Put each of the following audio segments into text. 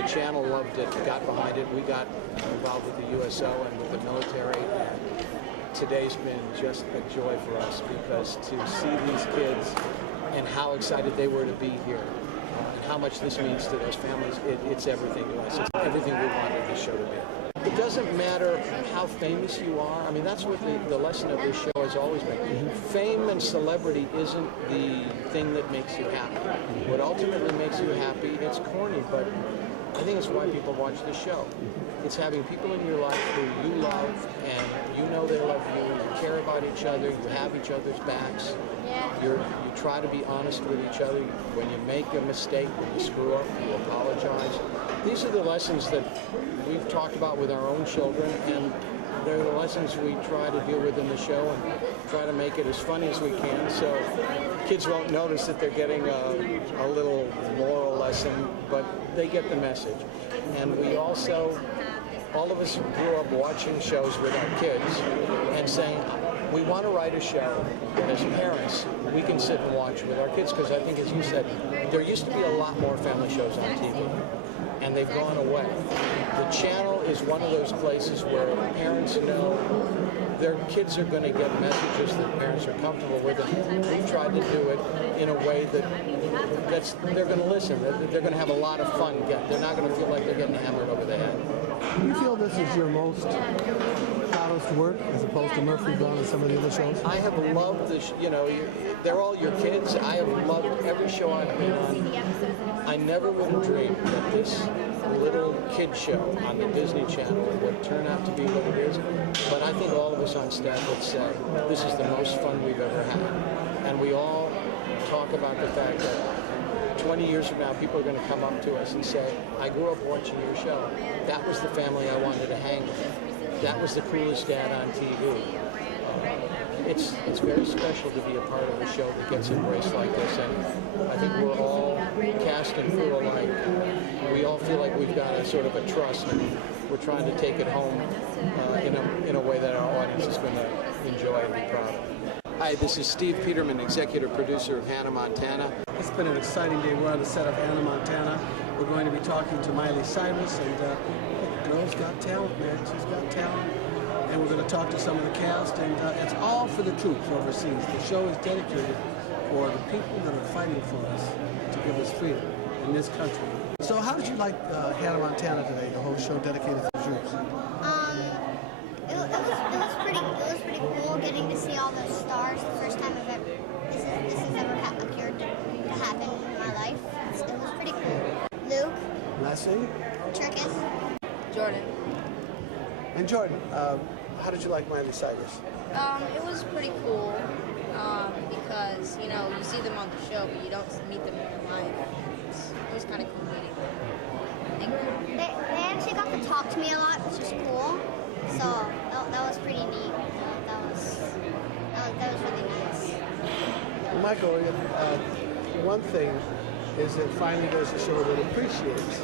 the channel loved it, got behind it. We got involved with the USO and with the military. And today's been just a joy for us because to see these kids and how excited they were to be here, and how much this means to those families, it's everything to us. It's everything we wanted this show to be. It doesn't matter how famous you are. I mean, that's what the lesson of this show has always been. Fame and celebrity isn't the thing that makes you happy. What ultimately makes you happy, it's corny, but I think it's why people watch this show. It's having people in your life who you love, and you know they love you, you care about each other, you have each other's backs. You try to be honest with each other. When you make a mistake, when you screw up, you apologize. These are the lessons that we've talked about with our own children, and they're the lessons we try to deal with in the show and try to make it as funny as we can so kids won't notice that they're getting a little moral lesson, but they get the message. And we also, all of us grew up watching shows with our kids and saying, we want to write a show that as parents we can sit and watch with our kids, because I think, as you said, there used to be a lot more family shows on TV, and they've gone away. The channel is one of those places where parents know their kids are going to get messages that parents are comfortable with, and we've tried to do it in a way that they're going to listen. They're going to have a lot of fun. They're not going to feel like they're getting hammered over the head. Do you feel this is your most proudest work as opposed to Murphy Brown and some of the other shows? I have loved this, they're all your kids. I have loved every show I've been on. I never would have dreamed that this little kid show on the Disney Channel would turn out to be what it is. But I think all of us on staff would say this is the most fun we've ever had. And we all talk about the fact that 20 years from now, people are going to come up to us and say, I grew up watching your show. That was the family I wanted to hang with. That was the coolest dad on TV. It's very special to be a part of a show that gets embraced like this, and I think we're all cast and crew alike. We all feel like we've got a sort of a trust, and we're trying to take it home in a way that our audience is going to enjoy and be proud of. Hi, this is Steve Peterman, executive producer of Hannah Montana. It's been an exciting day. We're on the set of Hannah Montana. We're going to be talking to Miley Cyrus, and the girl's got talent, man. She's got talent. And we're going to talk to some of the cast, and it's all for the troops overseas. The show is dedicated for the people that are fighting for us to give us freedom in this country. So how did you like Hannah Montana today, the whole show dedicated to the troops? It was pretty cool getting to see all those stars. The first time this has ever occurred to happen in my life. It was pretty cool. Luke. Leslie. Turkis. Jordan. And Jordan, how did you like Miley Cyrus? It was pretty cool because, you see them on the show, but you don't meet them in real life. It was kind of cool meeting them. They actually got to talk to me a lot, which is cool. So that was pretty neat. That was really nice. Michael, one thing is that finally there's a show that appreciates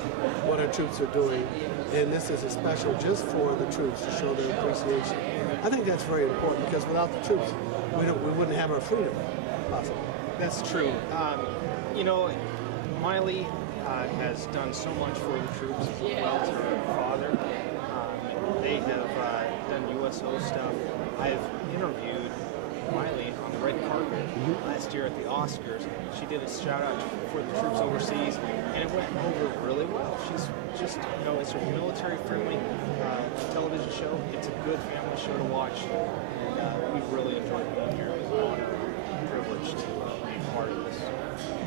what our troops are doing, and this is a special just for the troops to show their appreciation. I think that's very important, because without the troops, we wouldn't have our freedom possible. That's true. Miley has done so much for the troops as well to her father. They have done USO stuff. I've interviewed Miley on the red carpet last year at the Oscars. She did a shout out for the troops overseas, and it went over really well. She's just, it's a military friendly television show. It's a good family show to watch, and we've really enjoyed being here. It's an honor and privilege to be part of this.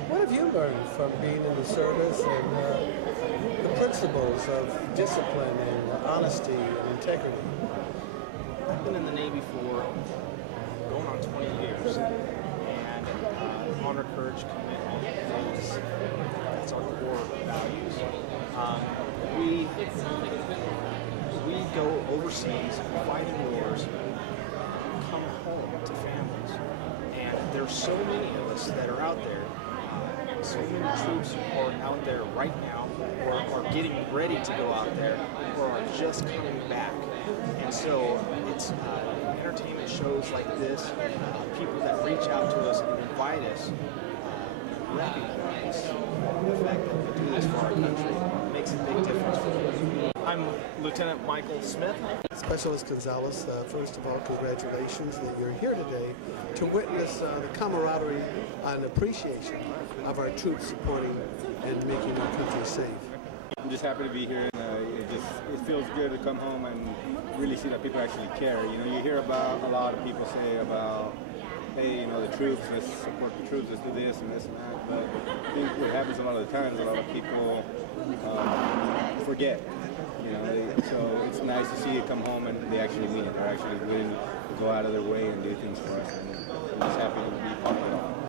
What have you learned from being in the service and the principles of discipline and honesty and integrity? I've been in the Navy for going on 20 years, and honor, courage, commitment, that's our core values. We go overseas, fight in wars, come home to families, and there's so many of us that are out there. So many troops who are out there right now, or are getting ready to go out there, or are just coming back. And so it's entertainment shows like this, people that reach out to us and invite us, recognize the fact that we do this for our country makes a big difference for them. I'm Lieutenant Michael Smith. Specialist Gonzalez, first of all, congratulations that you're here today to witness the camaraderie and appreciation of our troops supporting and making our country safe. I'm just happy to be here, and it feels good to come home and really see that people actually care. You know, you hear about a lot of people say about, hey, you know, the troops, let's support the troops, let's do this and this and that. But I think what happens a lot of the times, a lot of people forget. You know, so it's nice to see it come home and they actually mean it. They're actually willing to go out of their way and do things for us. And I'm just happy to be part of it all.